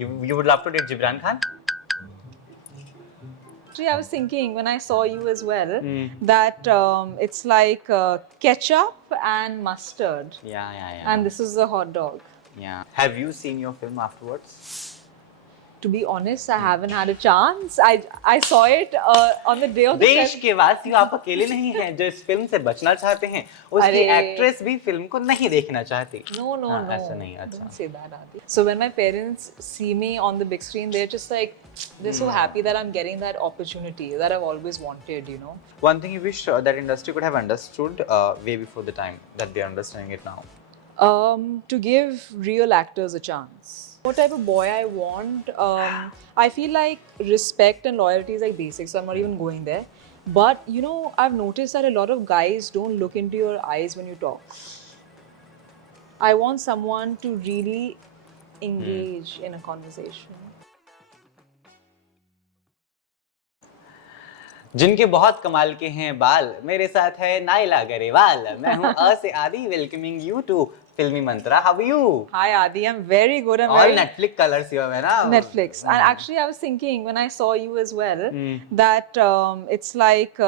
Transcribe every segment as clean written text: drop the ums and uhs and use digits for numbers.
You would love to date Jibraan Khan? Actually, I was thinking when I saw you as well that it's like ketchup and mustard, Yeah. and this is a hot dog. Yeah. Have you seen your film afterwards? To be honest, I haven't had a chance. I saw it on the day of the देश के वासियों आप अकेले नहीं हैं जो इस film से बचना चाहते हैं उसकी अरे एक्ट्रेस भी फिल्म को नहीं देखना चाहती No, no, हाँ, no. ऐसा नहीं अच्छा Don't say that, Adi. So when my parents see me on the big screen, they're just like, they're so happy that I'm getting that opportunity that I've always wanted, you know. One thing you wish that industry could have understood way before the time that they're understanding it now. To give real actors a chance. What type of boy I want? I feel like respect and loyalty is like basic, so I'm not even going there. But you know, I've noticed that a lot of guys don't look into your eyes when you talk. I want someone to really engage in a conversation. जिनके बहुत कमाल के हैं बाल मेरे साथ है Naila Grewal मैं हूं अ से आदि welcoming you to Filmy Mantra how are you Hi Adi, I'm very good. I'm all very Netflix Colors you है ना Netflix. And actually, I was thinking when I saw you as well that it's like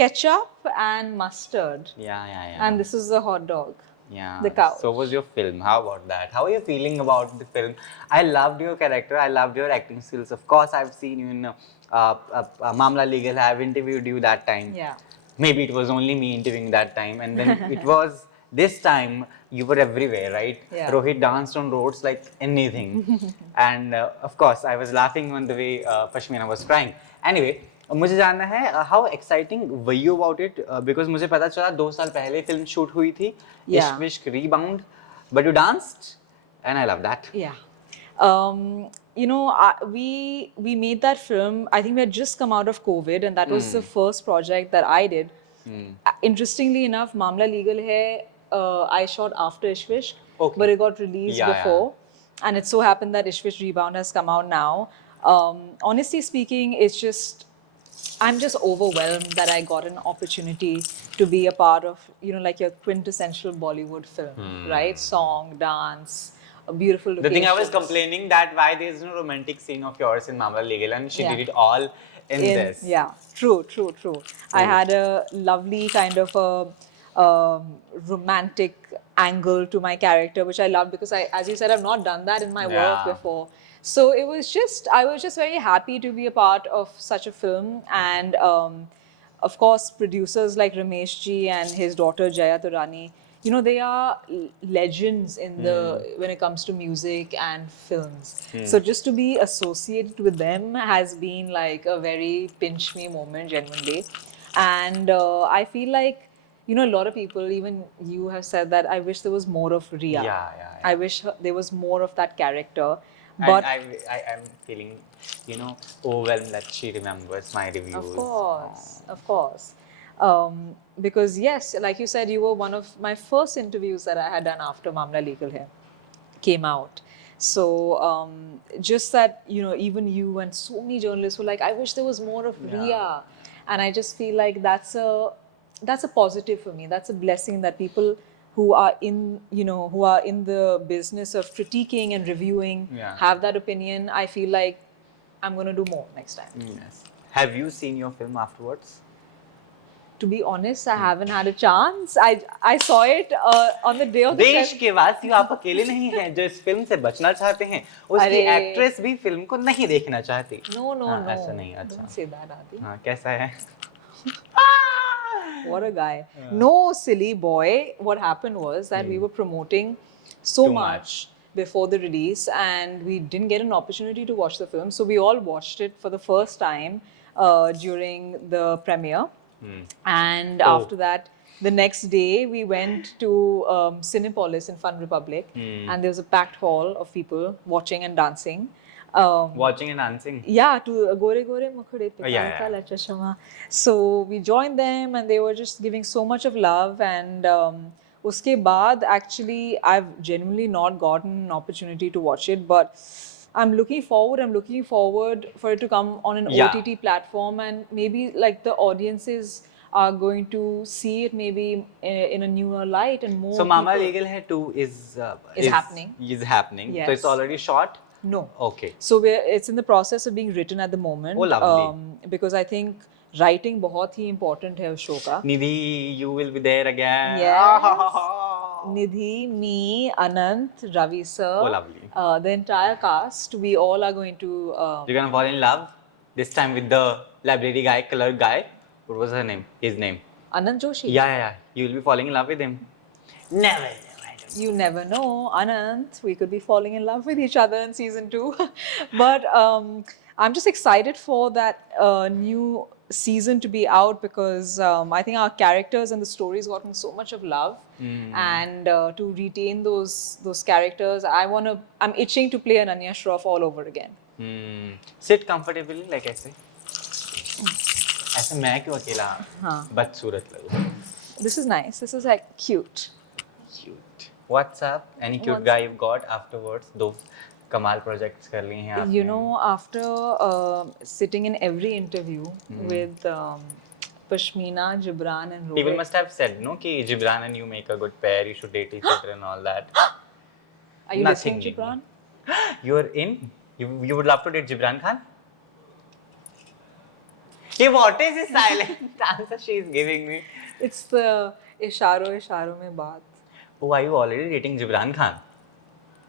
ketchup and mustard, yeah and this is the hot dog. Yeah. The couch. So was your film. How about that? How are you feeling about the film? I loved your character. I loved your acting skills. Of course, I've seen you in Maamla Legal. I've interviewed you that time. Yeah. Maybe it was only me interviewing that time, and then it was this time you were everywhere, right? Yeah. Rohit danced on roads like anything, and of course, I was laughing on the way Pashmina was crying. Anyway. मुझे जानना है how exciting were you about it because मुझे पता चला 2 साल पहले film shoot हुई थी इश्क विश्क rebound but you danced and I love that You know, we made that film. I think we had just come out of COVID, and that was the first project that I did. Interestingly enough, Maamla Legal Hai, I shot after Ishq Vishk, but it got released before. And it so happened that Ishq Vishk Rebound has come out now. Honestly speaking, I'm just overwhelmed that I got an opportunity to be a part of, you know, like your quintessential Bollywood film, right? Song, dance, a beautiful location. The thing I was complaining that why there is no romantic scene of yours in Maamla Legal and she did it all in this. Yeah, true. I had a lovely kind of a romantic angle to my character, which I love because as you said, I've not done that in my work before. So I was just very happy to be a part of such a film, and of course, producers like Ramesh ji and his daughter Jaya Turani, you know, they are legends in when it comes to music and films. So just to be associated with them has been like a very pinch me moment, genuinely. And I feel like, you know, a lot of people, even you have said that I wish there was more of Riya. Yeah. I wish there was more of that character. But I'm feeling, you know, overwhelmed that she remembers my reviews. Of course. Because yes, like you said, you were one of my first interviews that I had done after Maamla Legal Hai came out. So just that, you know, even you and so many journalists were like, I wish there was more of Riya. And I just feel like that's a positive for me. That's a blessing that people who are in the business of critiquing and reviewing have that opinion. I feel like I'm going to do more next time. Yes. Have you seen your film afterwards? To be honest, I haven't had a chance. I saw it on the day of the देश के वासियों आप अकेले नहीं हैं जो इस film से बचना चाहते हैं उसकी एक्ट्रेस भी फिल्म को नहीं देखना चाहती No, ऐसा नहीं अच्छा Don't say that, Adi. हाँ कैसा है What a guy. No, silly boy. What happened was that we were promoting so much before the release, and we didn't get an opportunity to watch the film. So we all watched it for the first time during the premiere. And after that, the next day, we went to Cinepolis in Fun Republic, and there was a packed hall of people watching and dancing. Watching and dancing. Yeah, to Gore Gore Mukhde Pikalka Lachashama. So we joined them, and they were just giving so much of love. And uske baad, actually, I've genuinely not gotten an opportunity to watch it, but I'm looking forward for it to come on an OTT platform, and maybe like the audiences are going to see it maybe in a newer light and more. So Maamla Legal Hai 2 is happening. Is happening. Yes. So it's already shot. No. Okay. So it's in the process of being written at the moment. Oh, lovely. Because I think writing बहुत ही important है उस show का. Nidhi, you will be there again. Yes. Nidhi, me, Anant, Ravi sir. Oh, lovely. The entire cast, we all are going to. You're gonna fall in love this time with the library guy, clerk guy. What was her name? His name? Anant Joshi. Yeah. You will be falling in love with him. Never. You never know, Anant. We could be falling in love with each other in season 2. But I'm just excited for that new season to be out because I think our characters and the stories gotten so much of love, and to retain those characters, I'm itching to play Ananya Shroff all over again. Sit comfortably like ऐसे. ऐसे मैं क्यों अकेला? हाँ. बदसूरत लगूं. This is nice. This is like cute. Cute. What's up? Any cute guy you've got afterwards? दो कमाल projects कर लिए हैं आपने. You know, after sitting in every interview with Pashmina, Jibraan and Rohit. People must have said, no, कि Jibraan and you make a good pair, you should date each other and all that. Are you Nothing listening, Jibraan? You're in? You would love to date Jibraan Khan? Hey, what is this silent answer she is giving me? It's the isharo mein baat. Oh, are you already dating Jibraan Khan?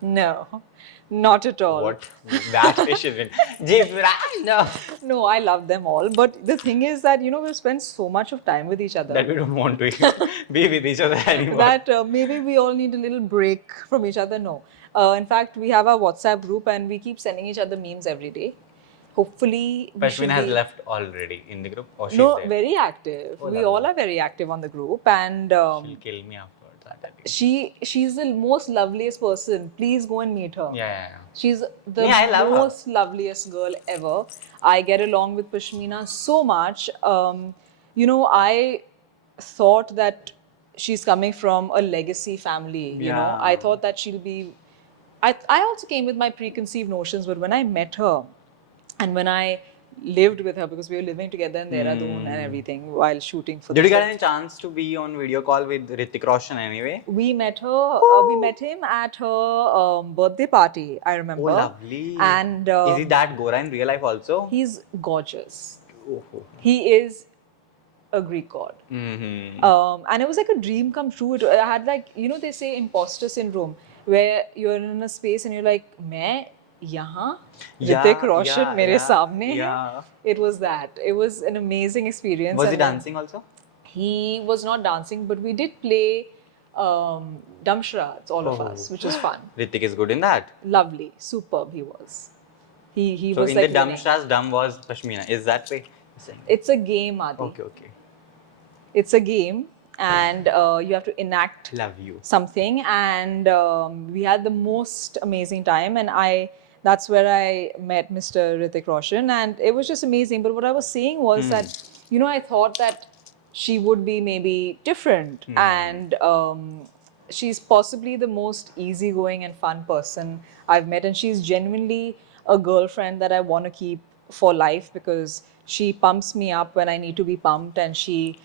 No, not at all. What? That fish is in. Jibraan, no. No, I love them all. But the thing is that, you know, we've spent so much of time with each other. That we don't want to be with each other anymore. That maybe we all need a little break from each other. No. In fact, we have our WhatsApp group and we keep sending each other memes every day. Hopefully, Pashmina has left already in the group. Or she's no, there? very active. Oh, we all are very active on the group, and She'll kill me afterwards. That I think. she's the most loveliest person. Please go and meet her. Yeah. She's the Yeah, I love her. most loveliest girl ever. I get along with Pashmina so much. You know, I thought that she's coming from a legacy family. You know, Yeah. I thought that she'll be. I also came with my preconceived notions, but when I met her, and when I lived with her, because we were living together in Dehradun and everything while shooting for. Did you the get film. any chance to be on video call with Hrithik Roshan anyway? We met her. We met him at her birthday party. I remember. Oh, lovely. And is he that Gora in real life also? he's gorgeous. Oh. He is a Greek god. Mm-hmm. And it was like a dream come true. I had like, you know, they say imposter syndrome, where you're in a space and you're like, मैं यहाँ Hrithik Roshan मेरे सामने है. It was that. It was an amazing experience. Was he And then- dancing also? He was not dancing, but we did play Damshrats, all of us, which was fun. Hrithik is good in that. Lovely, superb he was. He So was in like the Dumb winning. Stars, Dumb was Pashmina. Is that way? you're saying? It's a game, Adi. Okay. It's a game, and you have to enact Love you. something. And we had the most amazing time, and that's where I met Mr. Hrithik Roshan, and it was just amazing. But what I was saying was that, you know, I thought that she would be maybe different, and she's possibly the most easygoing and fun person I've met, and she's genuinely a girlfriend that I want to keep for life, because she pumps me up when I need to be pumped, and she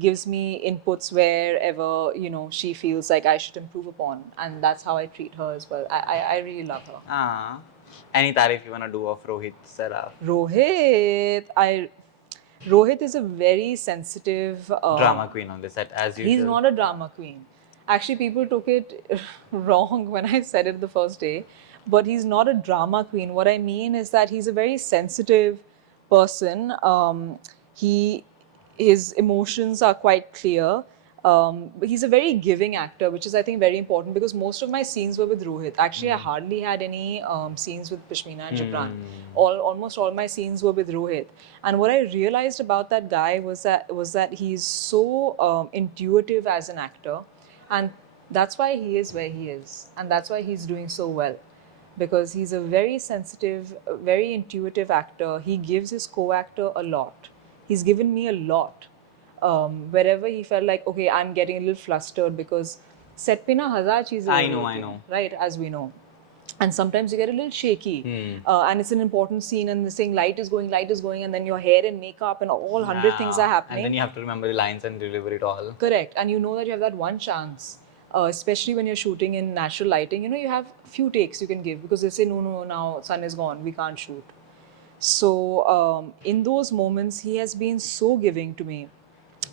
gives me inputs wherever, you know, she feels like I should improve upon, and that's how I treat her as well. I really love her. Any tarif you wanna do of Rohit Saraf? Rohit is a very sensitive Drama queen on the set, as usual. He's not a drama queen. Actually, people took it wrong when I said it the first day. But he's not a drama queen. What I mean is that he's a very sensitive person. His emotions are quite clear. But he's a very giving actor, which is, I think, very important, because most of my scenes were with Rohit. Actually, I hardly had any scenes with Pashmina and Jibraan. Almost all my scenes were with Rohit. And what I realized about that guy was that he's so intuitive as an actor, and that's why he is where he is, and that's why he's doing so well, because he's a very sensitive, very intuitive actor. He gives his co-actor a lot. He's given me a lot. Wherever he felt like, okay, I'm getting a little flustered, because set pe na hazar cheezein I hoti know. hain, right, as we know. And sometimes you get a little shaky, and it's an important scene, and the saying light is going, and then your hair and makeup and all 100 things are happening. And then you have to remember the lines and deliver it all. Correct. And you know that you have that one chance especially when you're shooting in natural lighting, you have few takes you can give because they say, no, now sun is gone, we can't shoot. So in those moments, he has been so giving to me.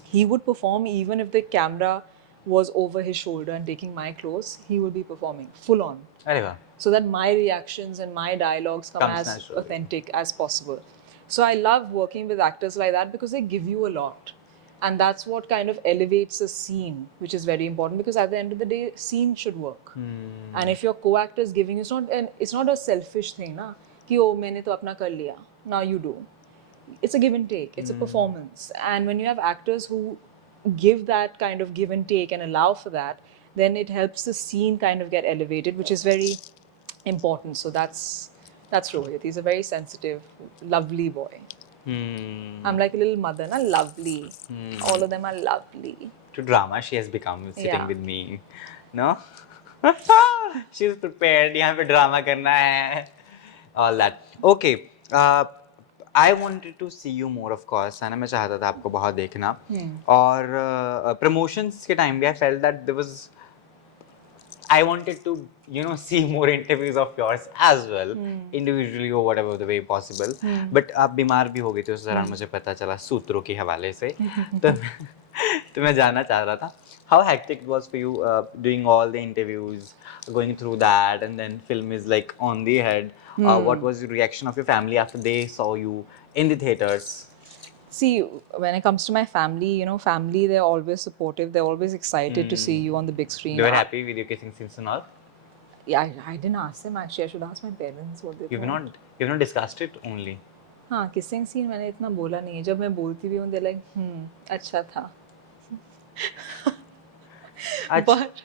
He would perform even if the camera was over his shoulder and taking my clothes, he would be performing full on. अरे वाह. So that my reactions and my dialogues come Comes as naturally. authentic as possible. So I love working with actors like that because they give you a lot. And that's what kind of elevates a scene, which is very important because at the end of the day, scene should work. And if your co-actor is giving, it's not a selfish thing, na? Ki, oh, maine to apna kar liya. Now you do. It's a give and take. It's a performance. And when you have actors who give that kind of give and take and allow for that, then it helps the scene kind of get elevated, which is very important. So that's Rohit. He's a very sensitive, lovely boy. I'm like a little mother, na? Lovely. All of them are lovely. To drama she has become sitting Yeah. with me. No? She's prepared. यहाँ पे drama करना है. All that. Okay. I wanted to see you more, of course. है ना, मैं चाहता था आपको बहुत देखना. और promotions के time भी I felt that there was. I wanted to, see more interviews of yours as well, individually or whatever the way possible. But आप बीमार भी हो गई थी उस दौरान, मुझे पता चला सूत्रों के हवाले से. तो मैं जानना चाह रहा था, how hectic it was for you doing all the interviews, going through that, and then film is like on the head. What was the reaction of your family after they saw you in the theaters? See, when it comes to my family, family, they're always supportive. They're always excited to see you on the big screen. They were happy with your kissing scenes and all? Yeah, I didn't ask them actually. I should ask my parents what they thought. You've not discussed it only? हाँ, kissing scene मैंने इतना बोला नहीं है. जब मैं बोलती भी हूँ, they're like, अच्छा था. But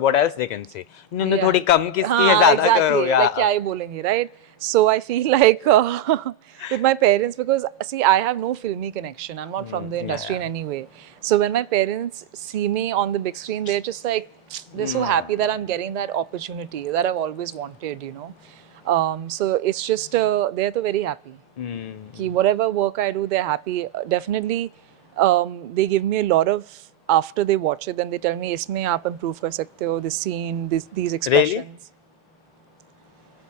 what else they can say? इन्होंने थोड़ी कम किस की है, ज़्यादा करो यार. Like क्या ही बोलेंगे, right? So I feel like with my parents, because see, I have no filmy connection. I'm not from the industry in any way. So when my parents see me on the big screen, they're just like, they're so happy that I'm getting that opportunity that I've always wanted, So it's just, they're so very happy. Ki whatever work I do, they're happy. Definitely, they give me a lot of, after they watch it, then they tell me, isme aap improve kar sakte ho, this scene, these expressions. Really?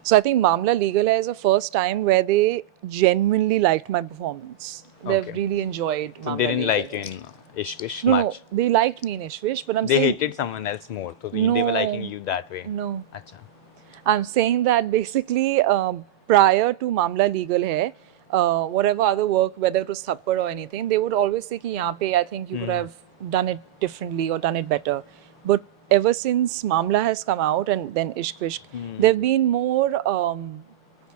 So I think Maamla Legal Hai is the first time where they genuinely liked my performance. They've really enjoyed Maamla So they didn't Legal. like you in Ishq No, much? they liked me in Ishwish, but I'm They saying... hated someone else more, so they were liking you that way? No. Acha. I'm saying that basically prior to Maamla Legal Hai, whatever other work, whether it was Thappad or anything, they would always say ki yahan pe I think you could have done it differently or done it better. But ever since Maamla has come out and then Ishq Vishk, they've been more,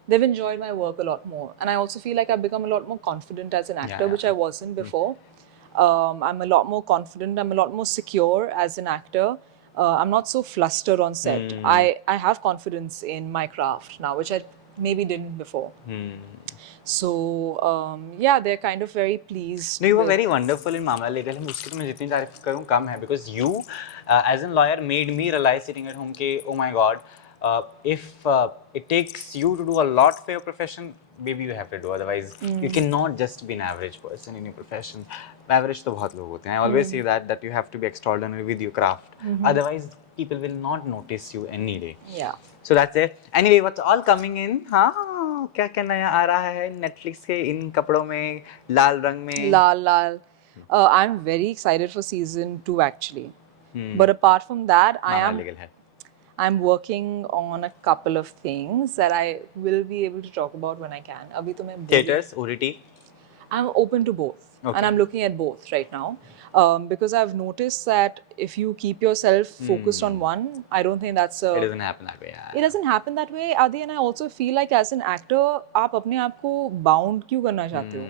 they've enjoyed my work a lot more. And I also feel like I've become a lot more confident as an actor, which I wasn't before. I'm a lot more confident, I'm a lot more secure as an actor. I'm not so flustered on set. I have confidence in my craft now, which I maybe didn't before. So, yeah, they're kind of very pleased. No, you were very wonderful in Maamla Legal. उसकी तो मैं जितनी तारीफ करूँ कम है, because you, as a lawyer, made me realize sitting at home कि oh my God, if it takes you to do a lot for your profession, maybe you have to do. Otherwise, you cannot just be an average person in your profession. Average तो बहुत लोग होते हैं. I always say that you have to be extraordinary with your craft. Otherwise, people will not notice you any day. Yeah. So that's it. Anyway, what's all coming in? हाँ, क्या क्या नया आ रहा है Netflix के इन कपड़ों में, लाल रंग में? Lal. I'm very excited for season 2 actually. But apart from that, I'm working on a couple of things that I will be able to talk about when I can. अभी तो मैं Theaters, OTT? I'm open to both. And I'm looking at both right now. Because I've noticed that if you keep yourself focused on one, I don't think that's a... It doesn't happen that way. It doesn't happen that way, Adi, and I also feel like as an actor, आप अपने आप को bound क्यों करना चाहते हो?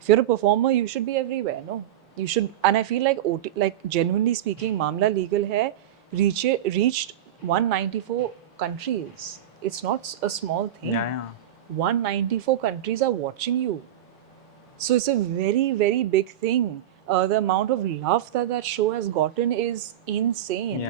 If you're a performer, you should be everywhere, no? You should, and I feel like genuinely speaking, Maamla Legal Hai reached 194 countries. It's not a small thing. 194 countries are watching you. So it's a very, very big thing. The amount of love that show has gotten is insane.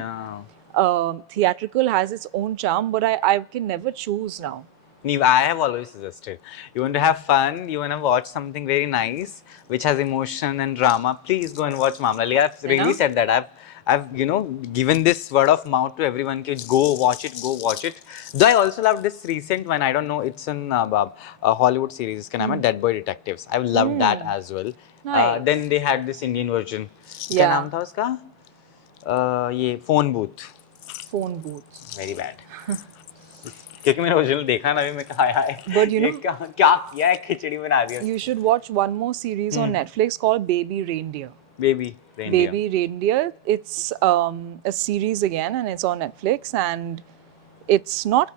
Theatrical has its own charm, but I can never choose now. I have always suggested, you want to have fun, you want to watch something very nice, which has emotion and drama, please go and watch Maamla Legal. I've really said that. I've given this word of mouth to everyone ki go watch it, go watch it. Though I also love this recent one, I don't know, it's in a Hollywood series, इसका नाम है Dead Boy Detectives. I loved that as well. Nice. Then they had this Indian version. क्या Yeah. नाम था उसका? ये Phone Booth. Phone booth. Very bad. क्योंकि मैंने ओरिजिनल देखा ना, अभी मैं कहा यार But you know, क्या किया है, खिचड़ी बना दिया. You should watch one more series on Netflix called Baby Reindeer. Baby Reindeer. Baby Reindeer. It's a series again, and it's on Netflix, and it's not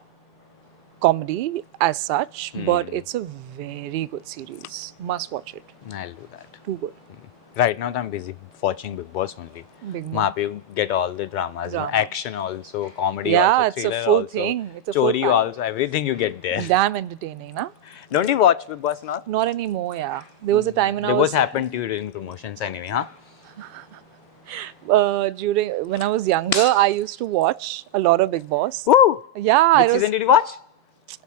comedy as such, but it's a very good series. Must watch it. I'll do that. Too good. Right now, I'm busy watching Big Boss only. Big Boss. वहाँ पे you get all the dramas, action also, comedy Yeah, also, it's a thriller full also, thing. It's a full story pack. also, everything you get there. Damn entertaining, na? Don't you watch Big Boss now? Not anymore, yeah. There was a time when I What was happened to you during promotions anyway, huh? when I was younger, I used to watch a lot of Big Boss. Woo! Yeah, Which it was, season did you watch?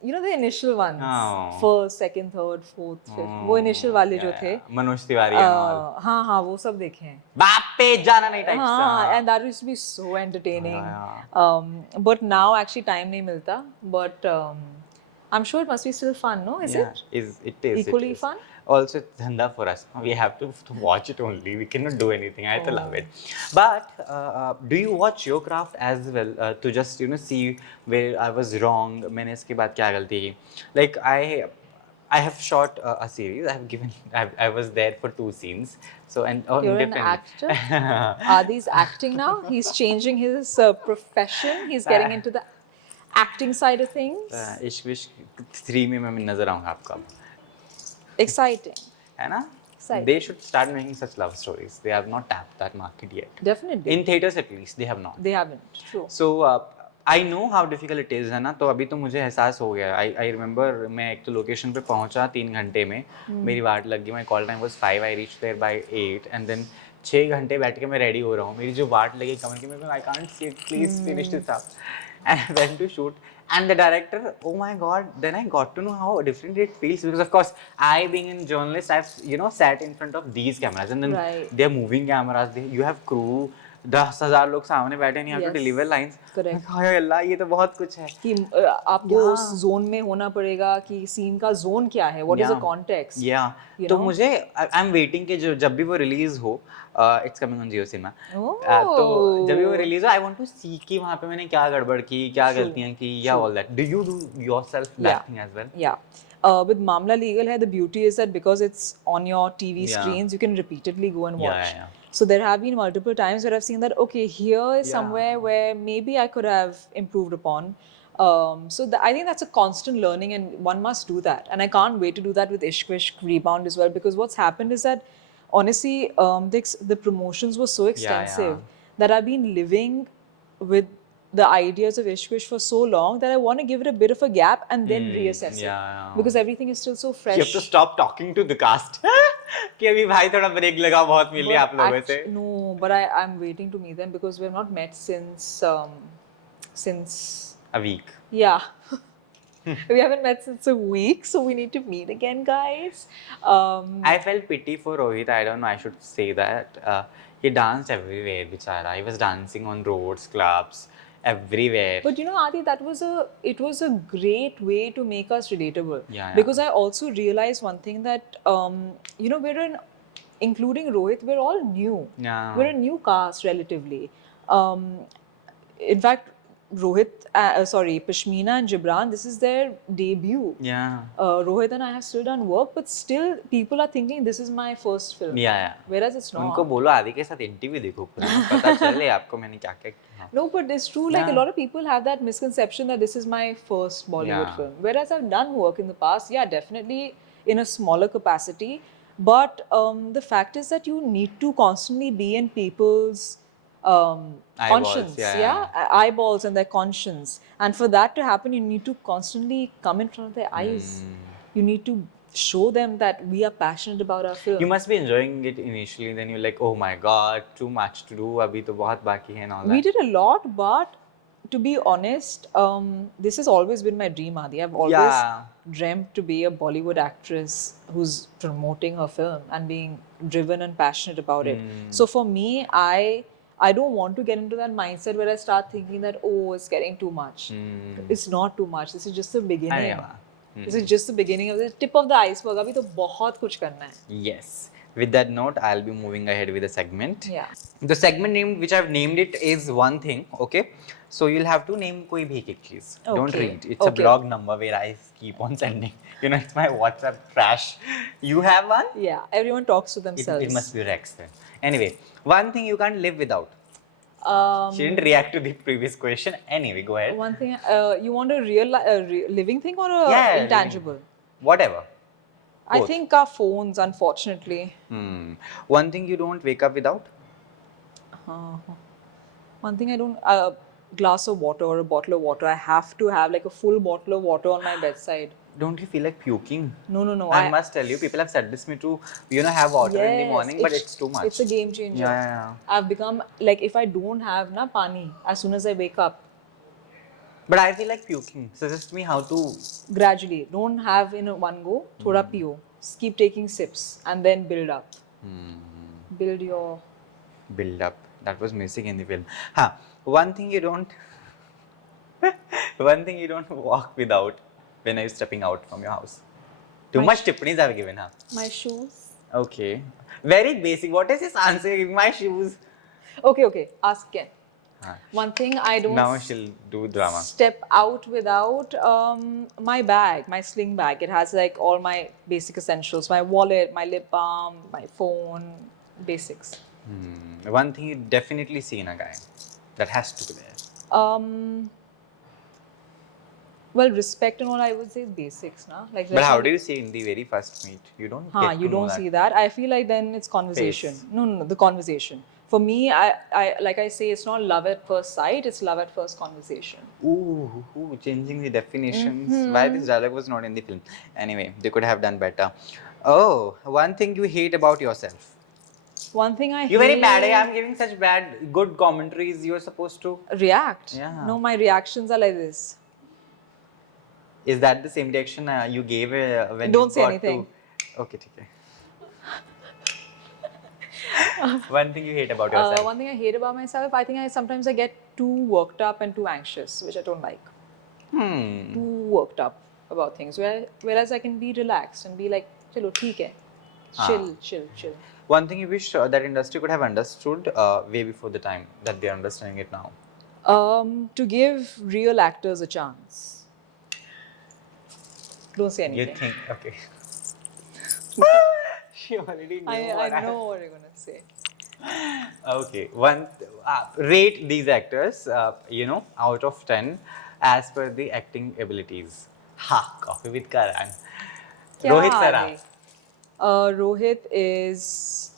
you know, the initial ones. Oh. First, second, third, fourth, fifth. वो initial वाले जो थे. Manoj Tiwari and all. हाँ हाँ वो सब देखे हैं. बाप पे जाना नहीं types. हाँ, and that used to be so entertaining. But now actually time नहीं मिलता. But I'm sure it must be still fun, no? Is it? It is. Equally it is. fun? Also, it's dhanda for us. We have to watch it only. We cannot do anything. I love it. But do you watch your craft as well to just see where I was wrong? मैंने इसके बाद क्या गलती की? Like I have shot a series. I was there for 2 scenes. So and You're an independent. actor? Adi's acting now. He's changing his profession. He's getting into the acting side of things. इश्क विश्क 3 में मैं नजर आऊँगा आपको अब. Exciting. है ना? Exciting. They should start making such love stories. They have not tapped that market yet. Definitely. In theaters at least, they have not. They haven't. True. So I know how difficult it is, है ना? तो अभी तो मुझे एहसास हो गया. I remember मैं एक तो लोकेशन पे पहुंचा 3 घंटे में, मेरी वाट लग गई. My call time was 5. I reached there by 8, and then 6 घंटे बैठ के मैं रेडी हो रहा हूँ. मेरी जो वाट लगी कमर की, मैं I can't see it. Please finish this up. And I went to shoot. And the director, oh my God, then I got to know how different it feels, because of course, I being a journalist, I've sat in front of these cameras, and then Right. they're moving cameras, you have crew, 10,000 लोग सामने बैठे and you have to Yes. deliver lines. Correct. हाय अल्लाह, ये तो बहुत कुछ है. कि आपको उस जोन में होना पड़ेगा कि सीन का जोन क्या है, what is the context. Yeah. You तो know? मुझे I'm waiting कि जब भी वो रिलीज हो, it's coming on Jio Cinema. Oh. तो जब भी वो रिलीज हो, I want to see कि वहाँ पे मैंने क्या गड़बड़ की, क्या True. गलतियाँ की, yeah, all that. Do you do yourself that Yeah. thing as well? Yeah. With Maamla Legal Hai, the beauty is that because it's on your TV Yeah. screens, you can repeatedly go and watch. Yeah. So there have been multiple times where I've seen that, okay, here is Yeah. somewhere where maybe I could have improved upon. I think that's a constant learning, and one must do that. And I can't wait to do that with Ishq Vishk Rebound as well, because what's happened is that, honestly, the promotions were so extensive that I've been living with the ideas of Ishq Vishk for so long that I want to give it a bit of a gap and then reassess it. Because everything is still so fresh. You have to stop talking to the cast. कि अभी भाई थोड़ा break लगा, बहुत मिल लिया आप लोगों से. No, but I'm waiting to meet them because we've not met since A week. Yeah. We haven't met since a week, so we need to meet again, guys. I felt pity for Rohit. I don't know, I should say that. He danced everywhere, bichara. He was dancing on roads, clubs, everywhere. But you know, Adi, it was a great way to make us relatable. Yeah. Because I also realized one thing that, including Rohit, we're all new. Yeah. We're a new cast relatively. In fact, Pashmina and Jibraan, this is their debut. Yeah. Rohit and I have still done work, but still people are thinking this is my first film. Yeah. Whereas it's not. उनको बोलो आदि के साथ interview देखो पूरा, पता चले आपको मैंने क्या क्या किया. No, but it's true. Like a lot of people have that misconception that this is my first Bollywood film. Whereas I've done work in the past, definitely in a smaller capacity. But the fact is that you need to constantly be in people's conscience, eyeballs and their conscience. And for that to happen, you need to constantly come in front of their eyes. You need to show them that we are passionate about our film. You must be enjoying it initially, then you're like, oh my god, too much to do, abhi to bahut baki hai and all that. We did a lot, but to be honest, this has always been my dream, Adi. I've always dreamt to be a Bollywood actress who's promoting her film and being driven and passionate about it. So for me, I I don't want to get into that mindset where I start thinking that, oh, it's getting too much. It's not too much. This is just the beginning. अरे वाह. This is just the beginning of the tip of the iceberg. अभी तो बहुत कुछ करना है. Yes. With that note, I'll be moving ahead with the segment. Yeah. The segment name which I've named it is one thing. Okay. So you'll have to name कोई भी एक चीज. Don't Okay. read. It's a blog number where I keep on sending. You know, it's my WhatsApp trash. You have one? Yeah. Everyone talks to themselves. It must be Rex then. Anyway, one thing you can't live without. She didn't react to the previous question. Anyway, go ahead. One thing, you want a living thing or a intangible? Whatever. I think our phones, unfortunately. One thing you don't wake up without? One thing I don't, a glass of water or a bottle of water. I have to have like a full bottle of water on my bedside. Don't you feel like puking? No. I must tell you, people have said this to me to, have water in the morning, but it's too much. It's a game changer. Yeah. I've become, like, if I don't have pani, as soon as I wake up. But I feel like puking. Suggest me how to... Gradually. Don't have in one go. Thoda pio. Keep taking sips and then build up. Build your... Build up. That was missing in the film. One thing you don't... one thing you don't walk without when you're stepping out from your house. Too much tippanis I've given her. My shoes. Okay. Very basic. What is his answer? My shoes. Okay. Ask again. One thing I don't now she'll do drama. Step out without my bag, my sling bag. It has like all my basic essentials, my wallet, my lip balm, my phone, basics. One thing you definitely see in a guy that has to be there. Well, respect and all, I would say basics, na. Like. But how do you see in the very first meet? You don't. You don't see that. I feel like then it's conversation. Face. No, the conversation. For me, I like I say, it's not love at first sight. It's love at first conversation. Ooh, changing the definitions. Why this dialogue was not in the film? Anyway, they could have done better. Oh, one thing you hate about yourself. One thing I hate. You're very bad. I'm giving such good commentaries. You're supposed to react. Yeah. No, my reactions are like this. Is that the same reaction you gave when Don't you say got anything. To... Okay. One thing you hate about yourself. One thing I hate about myself, I think sometimes I get too worked up and too anxious, which I don't like. Too worked up about things. Whereas I can be relaxed and be like, chalo, theek hai. Chill. One thing you wish that industry could have understood way before the time that they're understanding it now. To give real actors a chance. Don't say anything. You think, okay. She already knew I know what you're going to say. Okay. Rate these actors, out of 10 as per the acting abilities. Coffee with Karan. Rohit Saraf. Rohit is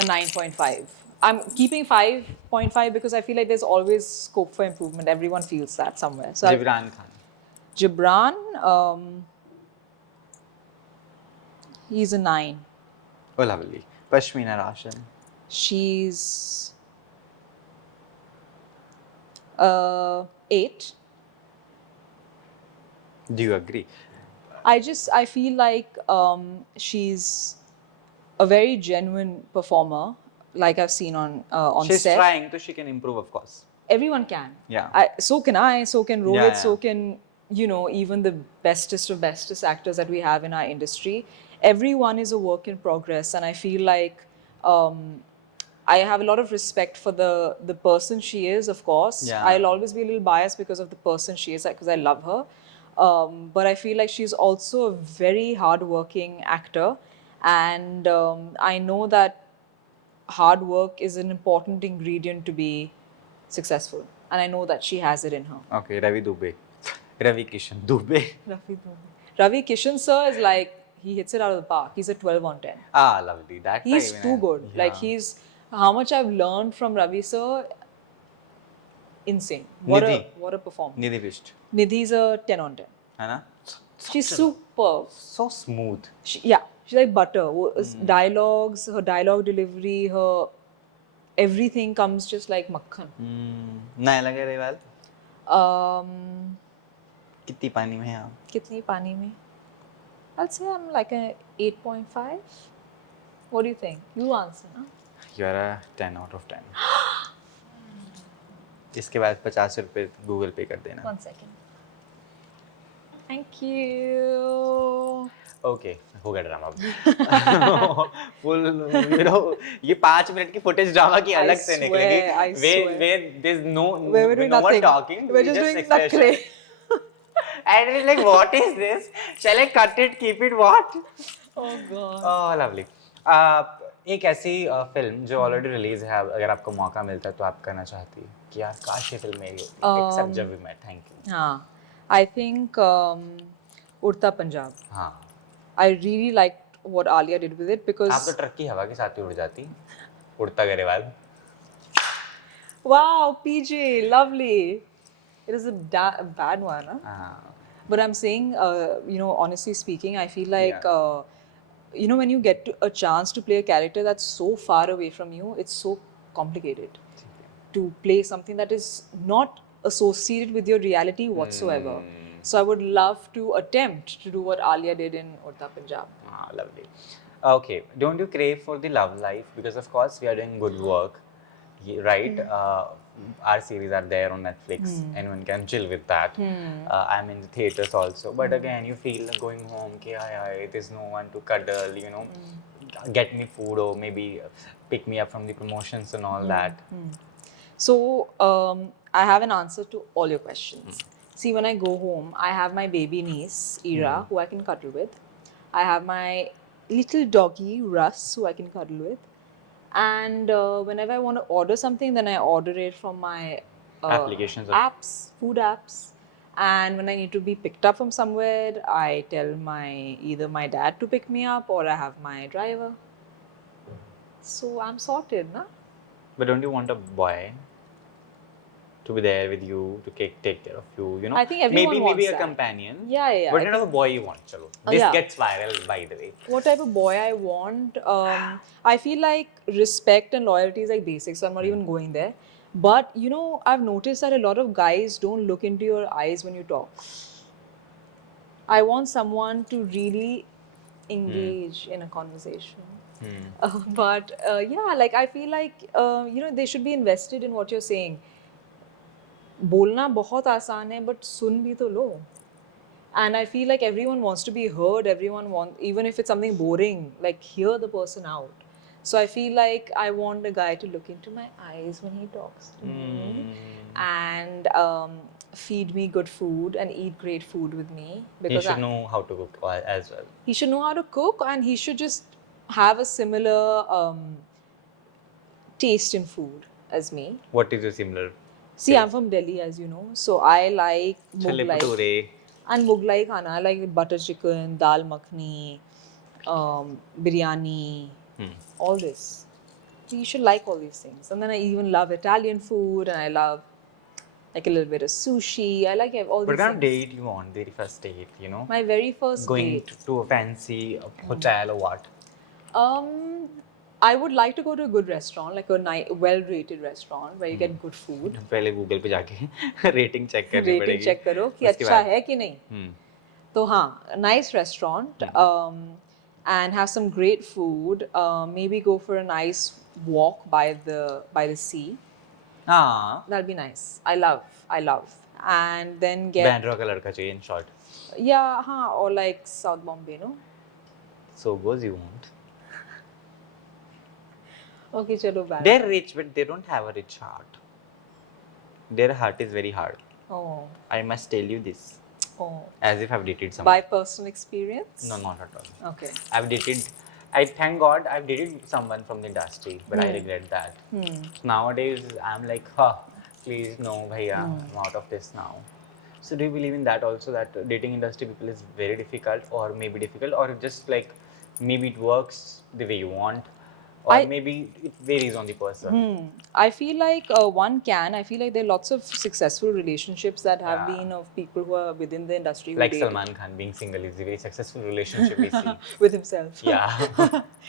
a 9.5. I'm keeping 5.5 because I feel like there's always scope for improvement. Everyone feels that somewhere. So Jibraan Khan. Jibraan, he's a 9. Oh, lovely. Pashmina Rashan. She's 8. Do you agree? I feel like she's a very genuine performer, like I've seen on She's set. trying, so she can improve, of course. Everyone can. Yeah. So can I, so can Rohit, Yeah. so can, even the bestest of bestest actors that we have in our industry. Everyone is a work in progress, and I feel like I have a lot of respect for the person she is, of course. Yeah. I'll always be a little biased because of the person she is, because I love her. But I feel like she's also a very hardworking actor, and I know that hard work is an important ingredient to be successful, and I know that she has it in her. Okay, Ravi Kishan Dubey. Ravi Kishan sir is like, he hits it out of the park. He's a 12 on 10. Lovely. That He's time, too good. Yeah. Like, how much I've learned from Ravi sir, insane. What a performance. Nidhi Visht. Nidhi's a 10 on 10. Hai She's superb. So smooth. She's like butter. Dialogues, her dialogue delivery, her everything comes just like makhan. Naila Grrewal. Kitni pani mein hai aap? Kitni pani mein? I'll say I'm like a 8.5. What do you think? You answer, na? You are a 10 out of 10. इसके बाद 50 रुपए Google पे कर देना. 1 second. Thank you. Okay, हो गया drama. Full, you know, ये 5 minute की footage ड्रामा की अलग से निकलेगी. I swear. Where there's no Where we're doing no one nothing. talking. We're just doing expression. And it's like, what is this? Shall I cut it? Keep it? What? Oh God. Oh, lovely. एक ऐसी film जो already release है, अगर आपको मौका मिलता है तो आप करना चाहती है कि यार काश ये फिल्म मेरी होती, एक्सेप्ट जब भी मैं. Thank you. हाँ, I think उड़ता पंजाब. हाँ. I really liked what Alia did with it because. आप तो ट्रक की हवा के साथ ही उड़ जाती. उड़ता Grewal. Wow, PJ, lovely. It is a bad one, huh? But I'm saying, you know, honestly speaking, I feel like, you know, when you get a chance to play a character that's so far away from you, it's so complicated to play something that is not associated with your reality whatsoever. So I would love to attempt to do what Alia did in Urta Punjab. Ah, lovely. Okay, don't you crave for the love life? Because of course we are doing good work, right? Our series are there on Netflix. Anyone can chill with that. I'm in the theaters also, but again you feel going home कि there's no one to cuddle, you know, get me food or maybe pick me up from the promotions and all that. So I have an answer to all your questions. See, when I go home, I have my baby niece, Ira, who I can cuddle with. I have my little doggy, Russ, who I can cuddle with. And whenever I want to order something, then I order it from my Applications. Apps, food apps. And when I need to be picked up from somewhere, I tell either my dad to pick me up or I have my driver. So I'm sorted, na? But don't you want a boy to be there with you, to take care of you, you know? I think everyone wants maybe a that. companion. Yeah. What kind of a boy you want? Chalo. This gets viral, by the way. What type of boy I want? I feel like respect and loyalty is like basic, so I'm not even going there. But you know, I've noticed that a lot of guys don't look into your eyes when you talk. I want someone to really engage in a conversation. But yeah, like I feel like you know, they should be invested in what you're saying. बोलना बहुत आसान है, but सुन भी तो लो. And I feel like everyone wants to be heard. Everyone wants, even if it's something boring, like hear the person out. So I feel like I want a guy to look into my eyes when he talks to me, and feed me good food and eat great food with me. Because he should know how to cook as well. He should know how to cook, and he should just have a similar taste in food as me. What is your similar? See, I'm from Delhi, as you know, so I like Mughlai. And Mughlai khana, I like butter chicken, dal makhni, biryani, all this. So you should like all these things. And then I even love Italian food, and I love like a little bit of sushi. I like all these things. What kind of date you want? Very first date, you know? My very first Going date. to a fancy hotel or what? I would like to go to a good restaurant, like a well-rated restaurant where you get good food. पहले Google पे जाके rating check करनी पड़ेगी. Rating check करो कि अच्छा है कि नहीं. तो हाँ, a nice restaurant and have some great food. Maybe go for a nice walk by the sea. That'll be nice. I love. And then get. Bandra का लड़का चाहिए, in short. Yeah, हाँ, or like South Bombay, no? So goes you want. Okay, chalo bad. They're rich, but they don't have a rich heart. Their heart is very hard. Oh. I must tell you this. Oh. As if I've dated someone. By personal experience? No, not at all. Okay. Thank God I've dated someone from the industry, but I regret that. Nowadays, I'm like, please, no, bhaiya, I'm out of this now. So do you believe in that also, that dating industry people is very difficult, or maybe difficult, or just like, maybe it works the way you want? Or maybe it varies on the person. I feel like I feel like there are lots of successful relationships that have been of people who are within the industry. Like Salman Khan being single is a very successful relationship we see. With himself. Yeah.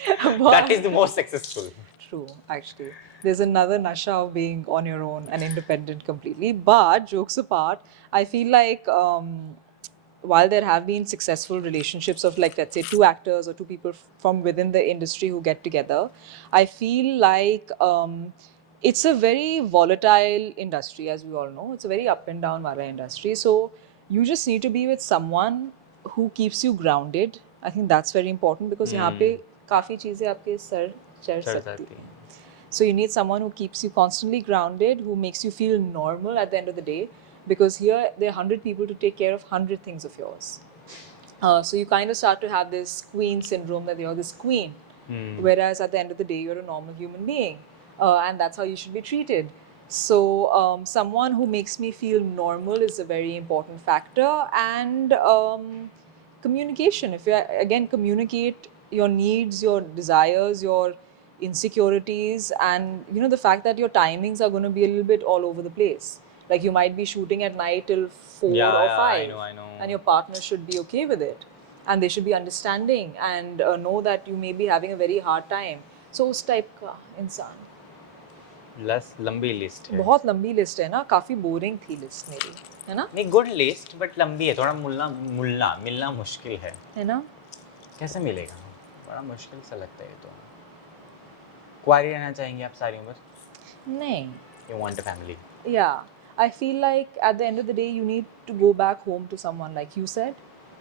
That is the most successful. True, actually. There's another nasha of being on your own and independent completely. But jokes apart, I feel like while there have been successful relationships of like, let's say, two actors or two people from within the industry who get together, I feel like it's a very volatile industry, as we all know. It's a very up and down wala industry. So you just need to be with someone who keeps you grounded. I think that's very important because यहाँ पे काफी चीजें आपके sir चढ़ सकती हैं. So you need someone who keeps you constantly grounded, who makes you feel normal at the end of the day, because here there are 100 people to take care of 100 things of yours. So you kind of start to have this queen syndrome, that you're this queen, whereas at the end of the day you're a normal human being, and that's how you should be treated. So someone who makes me feel normal is a very important factor, and communication. If you again communicate your needs, your desires, your insecurities, and you know the fact that your timings are going to be a little bit all over the place. Like you might be shooting at night till 4 or 5, I know. and your partner should be okay with it, and they should be understanding and know that you may be having a very hard time. So उस type का इंसान. लंबी list है. बहुत लंबी list है ना, काफी बोरिंग थी लिस्ट मेरी, है ना? नहीं, गुड लिस्ट बट लंबी है, थोड़ा मिलना मुश्किल है ना? कैसे मिलेगा? बड़ा मुश्किल सा लगता है ये तो. कुंवारी रहना चाहेंगे आप सारी उम्र? नहीं. You want a family? Yeah, I feel like at the end of the day you need to go back home to someone, like you said.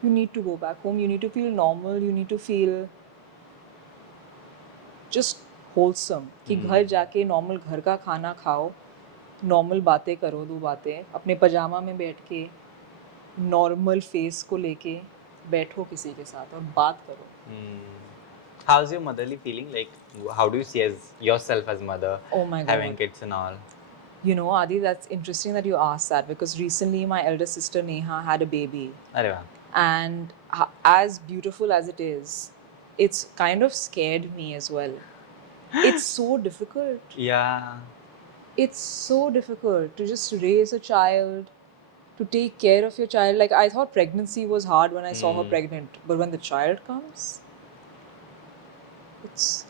You need to go back home. You need to feel normal. You need to feel just wholesome. कि घर जाके normal घर का खाना खाओ, normal बातें करो, 2 बातें अपने पजामा में बैठ के नॉर्मल फेस को लेके बैठो किसी के साथ और बात करो. How's your motherly feeling? Like, how do you see as yourself as mother? Oh my God. Having kids and all. You know, Adi, that's interesting that you asked that, because recently my elder sister Neha had a baby. अरे वाह. And as beautiful as it is, it's kind of scared me as well. It's so difficult. Yeah. It's so difficult to just raise a child, to take care of your child. Like, I thought pregnancy was hard when I saw her pregnant, but when the child comes, it's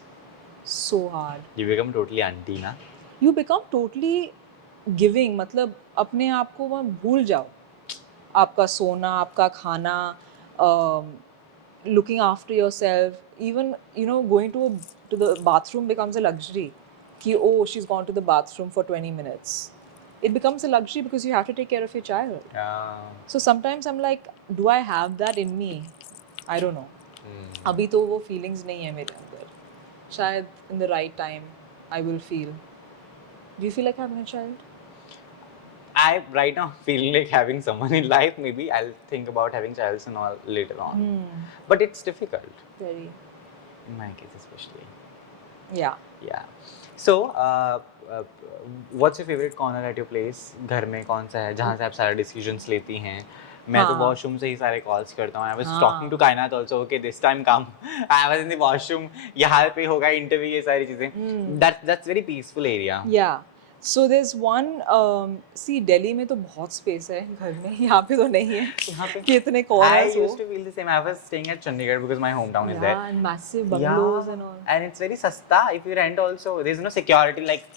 so hard. You become totally auntie ना? You become totally giving. मतलब अपने आप को वहाँ भूल जाओ. आपका सोना, आपका खाना, looking after yourself, even you know going to the bathroom becomes a luxury. कि oh, she's gone to the bathroom for 20 minutes. It becomes a luxury because you have to take care of your child. Yeah. So sometimes I'm like, do I have that in me? I don't know. अभी तो वो feelings नहीं है मेरे अंदर. शायद in the right time I will feel. Do you feel like having a child? I right now feeling like having someone in life. Maybe I'll think about having child and all later on. But it's difficult. Very. In my case especially. Yeah. Yeah. So, what's your favorite corner at your place? घर में कौन सा है जहाँ से आप सारे decisions लेती हैं? मैं तो वॉशरूम से ही सारे कॉल्स करता हूँ. I was talking to कायनात also. Okay, this time come. I was in the washroom. यहाँ पे होगा interview, ये सारी चीजें. That's very peaceful area. Yeah. So there's one. See, Delhi में तो बहुत space है घर में. यहाँ पे तो नहीं है. यहाँ पे कि इतने corners I used to feel the same. I was staying at Chandigarh because my hometown is there. Yeah, and massive bungalows Yeah, and all. and it's very सस्ता if you rent also. There's no security like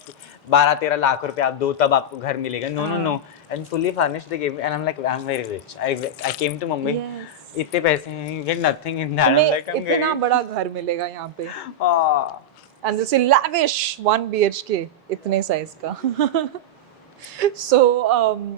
12-13 lakh रुपए आप दो तब आपको घर मिलेगा. No. And fully furnished they gave me, and I'm like, I'm very rich. I came to Mumbai. Yes. इतने पैसे हैं, you get nothing in that. I'm तुम्हें like, I'm इतना very. बड़ा घर मिलेगा यहाँ पे. Ah. And they say lavish 1 BHK इतने size का. So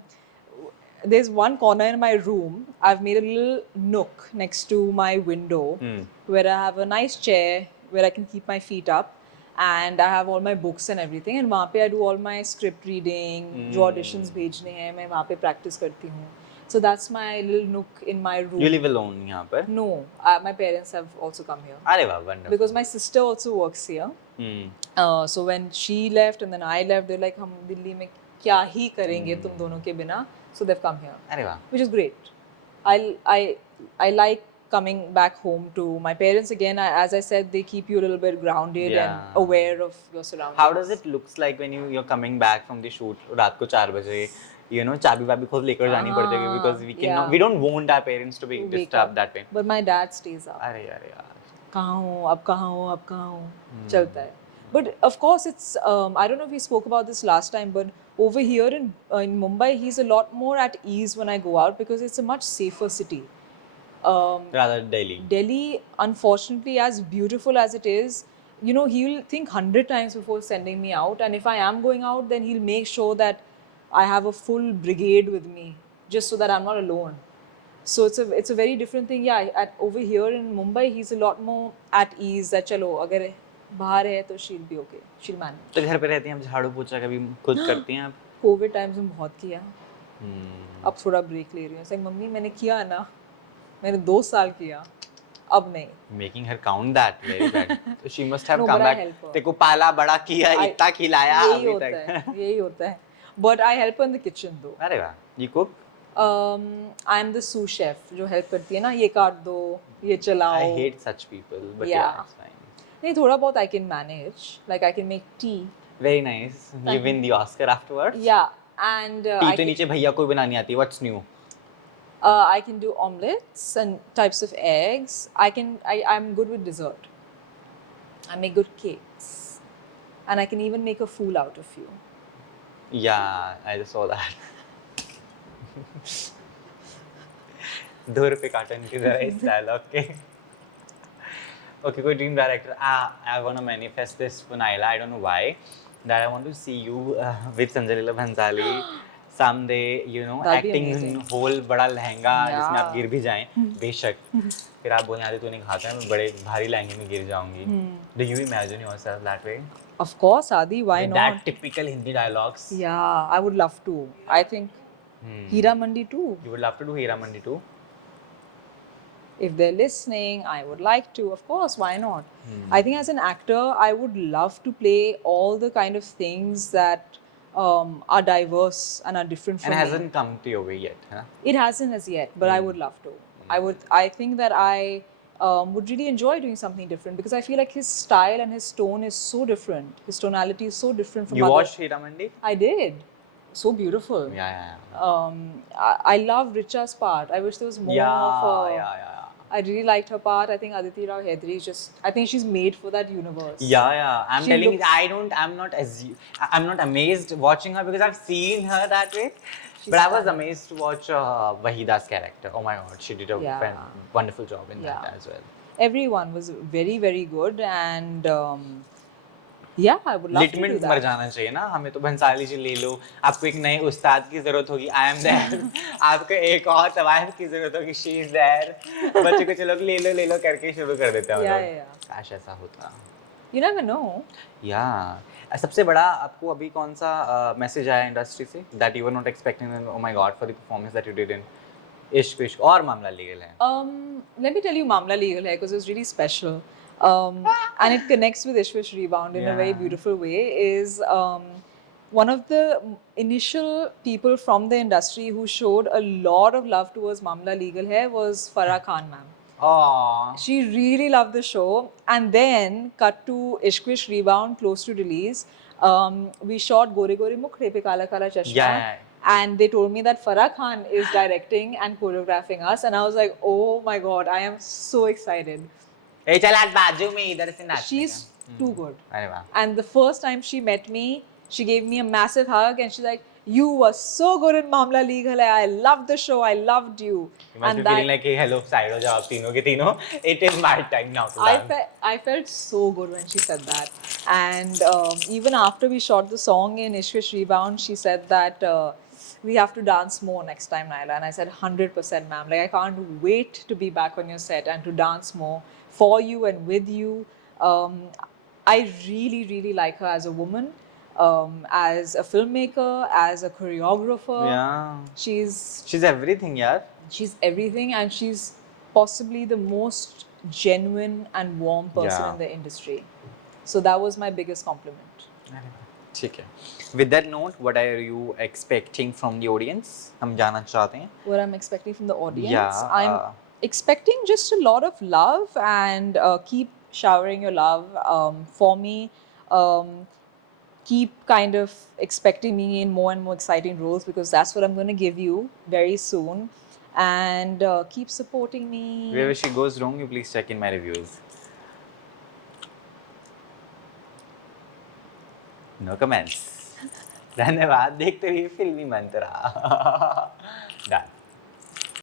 there's one corner in my room. I've made a little nook next to my window where I have a nice chair where I can keep my feet up, and I have all my books and everything. And वहाँ पे I do all my script reading, जो auditions भेजने हैं मैं वहाँ पे practice करती हूँ. So that's my little nook in my room. You live alone यहाँ पर? No, my parents have also come here. अरे वाह, wonderful. Because my sister also works here. So when she left and then I left, they're like, हम दिल्ली में क्या ही करेंगे तुम दोनों के बिना? So they've come here. अरे वाह. Which is great. I like coming back home to my parents again. As I said, they keep you a little bit grounded and aware of your surroundings. How does it looks like when you're coming back from the shoot रात को 4 बजे? You know, चाबी वाबी खुद लेकर जानी पड़ती है because we don't want our parents to be disturbed that way. But my dad stays up. अरे यार. कहाँ हूँ अब चलता है. But of course, it's I don't know if we spoke about this last time, but over here in Mumbai, he's a lot more at ease when I go out because it's a much safer city. Rather Delhi. Delhi, unfortunately, as beautiful as it is, you know, he'll think 100 times before sending me out. And if I am going out, then he'll make sure that I have a full brigade with me, just so that I'm not alone. So it's a very different thing. Yeah, over here in Mumbai, he's a lot more at ease. That चलो अगर बाहर है तो she'll be okay, she'll manage. तो घर पे रहती हैं, अब झाड़ू पोछा कभी खुद करती हैं आप? कोविड टाइम्स में बहुत किया. अब थोड़ा ब्रेक ले रही हूँ. मम्मी मैंने किया ना, मैंने 2 साल किया, अब नहीं. Making her count that very bad. So she must have No, come but I back. help her. तेरे को पाला बड़ा किया, इतना खिलाया यही अभी होता तक. है, यही होता है. But I help her in the kitchen though. अरे वाह, you cook? I'm the sous chef जो help करती है ना, ये काट दो, ये चलाओ. I hate such people, but yeah, it's fine. नहीं, थोड़ा बहुत I can manage. Like I can make tea. Very nice. You win the Oscar afterwards. Yeah, and T तो नीचे भैया को बनानी आती है. What's new? I can do omelets and types of eggs. I'm good with dessert. I make good cakes, and I can even make a fool out of you. Yeah, I just saw that. 2 रुपए carton की तरह इस dialogue के. Okay, कोई dream director. I want to manifest this for Naila. I don't know why. That I want to see you with Sanjay Leela Bhansali someday. You know, That'd be acting amazing. whole बड़ा लहंगा जिसमें आप Yeah. गिर भी जाएं. बेशक. फिर आप बोलें आदि तूने कहा था मैं बड़े भारी लहंगे में गिर जाऊंगी. Do you imagine yourself that way? Of course, Adi. Why With not? that typical Hindi dialogues. Yeah, I would love to. I think Hira Mandi too. You would love to do Hera Mandi too? If they're listening, I would like to. Of course, why not? I think as an actor, I would love to play all the kind of things that are diverse and are different from And me. hasn't come to your way yet, huh? It hasn't as yet, but I would love to. I think that I would really enjoy doing something different because I feel like his style and his tone is so different. His tonality is so different from You other. watched Hera Mandi? I did. So beautiful. Yeah. I love Richa's part. I wish there was more of a. Yeah. I really liked her part. I think Aditi Rao Hedri I think she's made for that universe. Yeah. I'm She telling you, looks- I'm not amazed watching her because I've seen her that way. But I was amazed to watch Wahida's character. Oh my God, she did a Yeah. wonderful job in that as well. Everyone was very, very good, and yeah, I would love to do लिटमेंट that. मर जाना चाहिए ना. हमें तो भंसाली जी ले लो. आपको एक नए उस्ताद की जरूरत होगी. I am there. आपको एक और तवायफ की जरूरत होगी. She is there. बच्चे को चलो ले लो करके शुरू कर देते हैं हम लोग. Yeah. काश ऐसा होता. You never know. Yeah. सबसे बड़ा आपको अभी कौन सा मैसेज आया इंडस्ट्री से that you were not expecting? Oh my God, for the performance that you did in इश्क विश्क और मामला लीगल है. Let me tell you Maamla Legal Hai because it was really special. And it connects with Ishwish Rebound in a very beautiful way. Is one of the initial people from the industry who showed a lot of love towards Maamla Legal Hai was Farah Khan ma'am. Aww. She really loved the show, and then cut to Ishwish Rebound close to release. We shot Gore Gore Mukhre Pe Kala Kala Chashma. Yeah. And they told me that Farah Khan is directing and choreographing us, and I was like, oh my God, I am so excited. ए चल आज बाजू में इधर से नाच. She's too good. अरे वाह. And the first time she met me, she gave me a massive hug and she's like, you were so good in Maamla Legal Hai. I loved the show. I loved you. You must be feeling like, hey, hello, side हो जाओ आप तीनों के तीनों. It is my time now to dance. I felt so good when she said that. And even after we shot the song in Ishwish Rebound, she said that we have to dance more next time, Naila. And I said, 100%, ma'am. Like, I can't wait to be back on your set and to dance more for you and with you. I really, really like her as a woman, as a filmmaker, as a choreographer. Yeah. She's everything, यार. She's everything, and she's possibly the most genuine and warm person in the industry. So that was my biggest compliment. ठीक है. With that note, what are you expecting from the audience? हम जानना चाहते हैं. What I'm expecting from the audience? Yeah, I'm expecting just a lot of love and keep showering your love for me. Keep kind of expecting me in more and more exciting roles because that's what I'm going to give you very soon. And keep supporting me. Wherever she goes wrong, you please check in my reviews. No comments. धन्यवाद, देखते रहिए फिल्मी मंत्रा। Done.